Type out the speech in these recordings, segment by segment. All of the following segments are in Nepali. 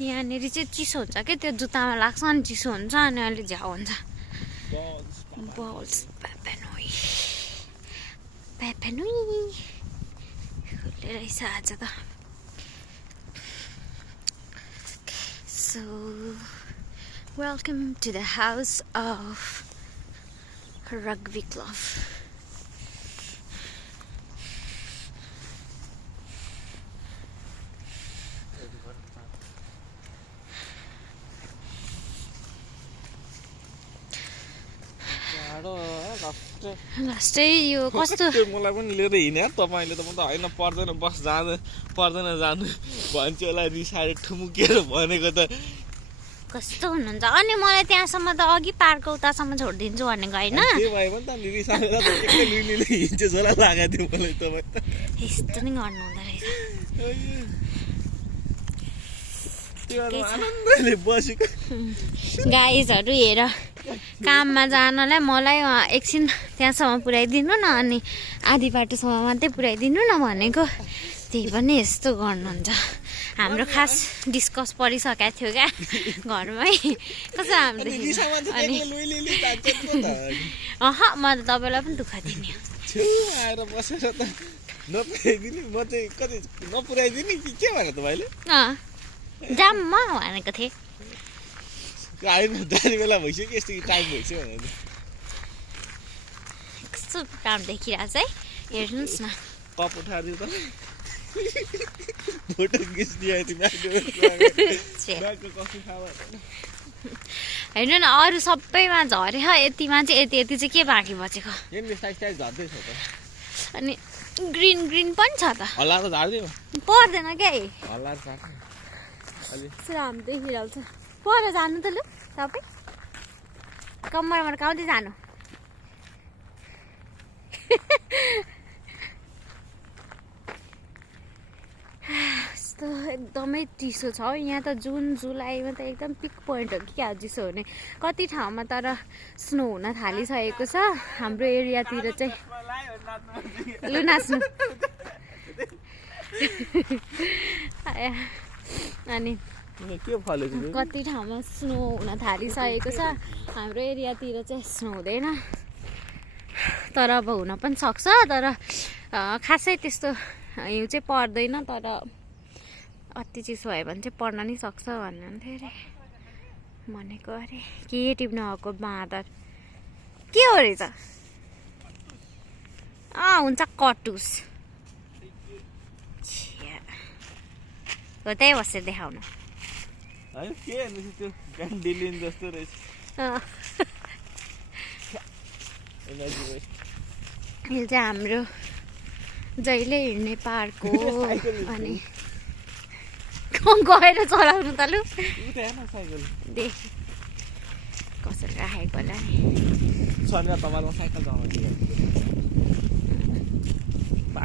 यहाँनिर चाहिँ चिसो हुन्छ क्या त्यो जुत्तामा लाग्छ अनि चिसो हुन्छ अनि अलि झ्याउ हुन्छ बल्स प्यापेनोई खुल्ले रहेछ आज त So welcome to the house of rugby club. लास्टै यो कस्तो मलाई पनि लिएर हिँड्या तपाईले त म त हैन पर्दैन बस पर्दैन जानु भन्छ होला रिसाएर ठुमुकेर भनेको त कस्तो हुनुहुन्छ अनि मलाई त्यहाँसम्म त अघि पार्कको उतासम्म छोडिदिन्छु भनेको होइन त्यो भए पनि त रिसाएर त एक्लै लिने हिँड्छ जला लाग्यो मलाई तपाईँ त यस्तो नि गर्नु हुँदो रहेछ आनन्दले बसेको गाइजहरू हेर काममा जानलाई मलाई एकछिन त्यहाँसम्म पुर्याइदिनु न अनि आधी बाटोसम्म मात्रै पुर्याइदिनु न भनेको त्यही पनि यस्तो गर्नुहुन्छ हाम्रो खास डिस्कस परिसकेको थियो क्या घरमै कसो हामीले म त तपाईँलाई पनि दुःख दिने आएर बसेर त नपुर्याइदिने म चाहिँ कति नपुर्याइदिने कि के भने तपाईँले जाम म भनेको थिएँ आइन जाने बेला भइसक्यो यस्तो टाइम भइसक्यो भनेर कस्तो काम देखिरहेको छ है हेर्नुहोस् न कप उठाएर दियो त फोटो खिच्दियो हेर्नु न अरू सबैमा झरे यतिमा चाहिँ यति चाहिँ के बाँकी बचेको अनि ग्रिन ग्रिन पनि छ त हल्ला त झार्दियो पर्दैन क्या हल्ला राम देखिरहेको छ पर जानु त लु तपाईँ कम्मरमा काउँदै जानु यस्तो एकदमै चिसो छ यहाँ त जुन जुलाईमा त एकदम पिक पोइन्ट हो कि क्या चिसो हुने कति ठाउँमा तर स्नो हुन थालिसकेको छ हाम्रो एरियातिर चाहिँ लु नाच्नु अनि कति ठाउँमा स्नो हुन थालिसकेको छ हाम्रो एरियातिर चाहिँ स्नो हुँदैन तर अब हुन पनि सक्छ तर खासै त्यस्तो हिउँ चाहिँ पर्दैन तर अति चिसो भयो भने चाहिँ पर्न नि सक्छ भन्नुहुन्थ्यो अरे भनेको अरे के टिप्नु भएको बाँदर के हो रहेछ हुन्छ कटुस हो त्यही बसेर देखाउनु यो चाहिँ हाम्रो जहिले हिँड्ने पार्क हो अनि गएर चलाउनु त लु देख कसरी राखेको होला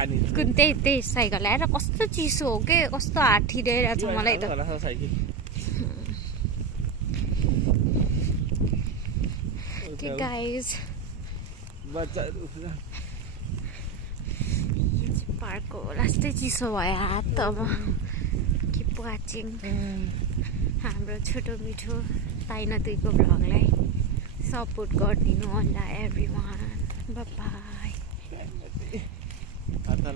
नि कुन त्यही साइकल आएर कस्तो चिसो हो के कस्तो हात ठिरिरहेको छ मलाई त गाइज पार्कको लास्टै चिसो भयो हात त अब किप वाचिङ हाम्रो छोटो मिठो ताइना तुईको भ्लगलाई सपोर्ट गरिदिनु होला एभ्रिवान बाइ